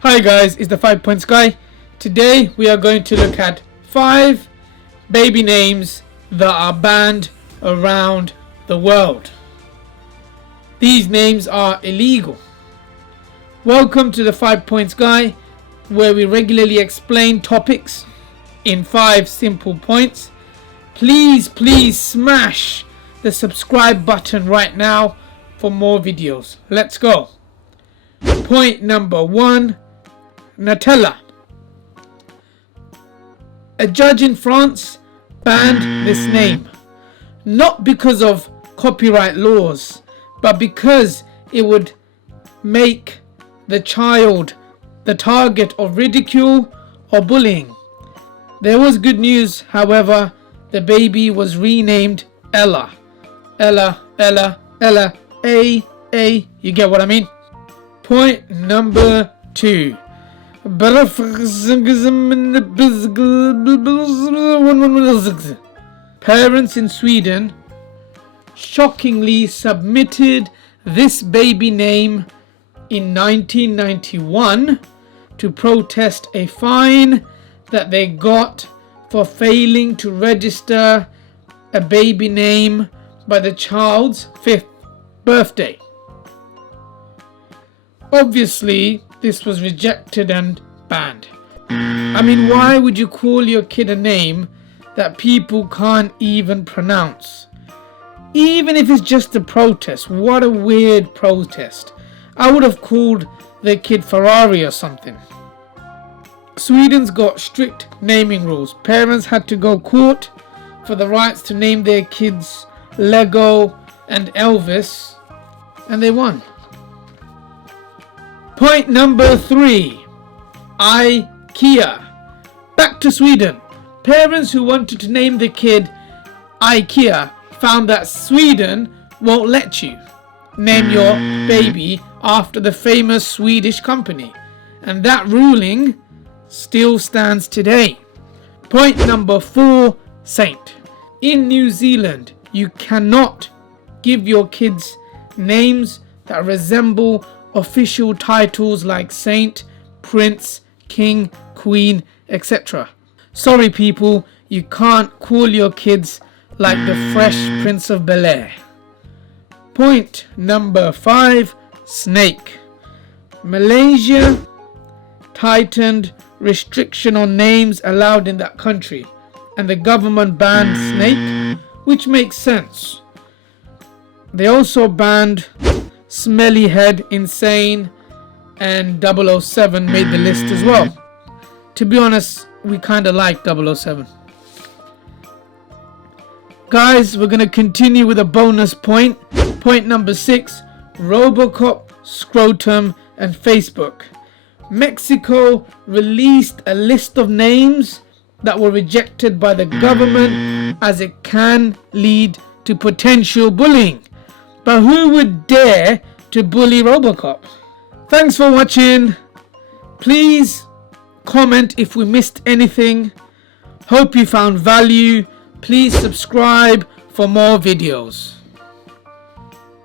Hi guys, it's the 5 Points Guy. Today we are going to look at 5 baby names that are banned around the world. These names are illegal. Welcome to the 5 Points Guy, where we regularly explain topics in 5 simple points. Please smash the subscribe button right now for more videos. Let's go. Point number 1. Nutella. A judge in France banned this name, not because of copyright laws, but because it would make the child the target of ridicule or bullying. There was good news, however. The baby was renamed Ella. Ella, A, you get what I mean? Point number 2. Parents in Sweden shockingly submitted this baby name in 1991 to protest a fine that they got for failing to register a baby name by the child's 5th birthday. Obviously, this was rejected and banned. I mean, why would you call your kid a name that people can't even pronounce? Even if it's just a protest. What a weird protest. I would have called the kid Ferrari or something. Sweden's got strict naming rules. Parents had to go court for the rights to name their kids Lego and Elvis, and they won. Point number 3. IKEA. Back to Sweden. Parents who wanted to name the kid IKEA found that Sweden won't let you name your baby after the famous Swedish company, and that ruling still stands today. Point number 4. Saint. In New Zealand, you cannot give your kids names that resemble official titles like Saint, Prince, King, Queen, etc. Sorry people, you can't call your kids like the Fresh Prince of Bel-Air. Point number 5. Snake. Malaysia tightened restriction on names allowed in that country, and the government banned Snake, which makes sense. They also banned Smelly Head, Insane, and 007 made the list as well. To be honest, we kinda like 007. Guys, we're gonna continue with a bonus point. Point number 6. Robocop, Scrotum, and Facebook. Mexico released a list of names that were rejected by the government as it can lead to potential bullying. But who would dare to bully Robocop? Thanks for watching. Please comment if we missed anything. Hope you found value. Please subscribe for more videos.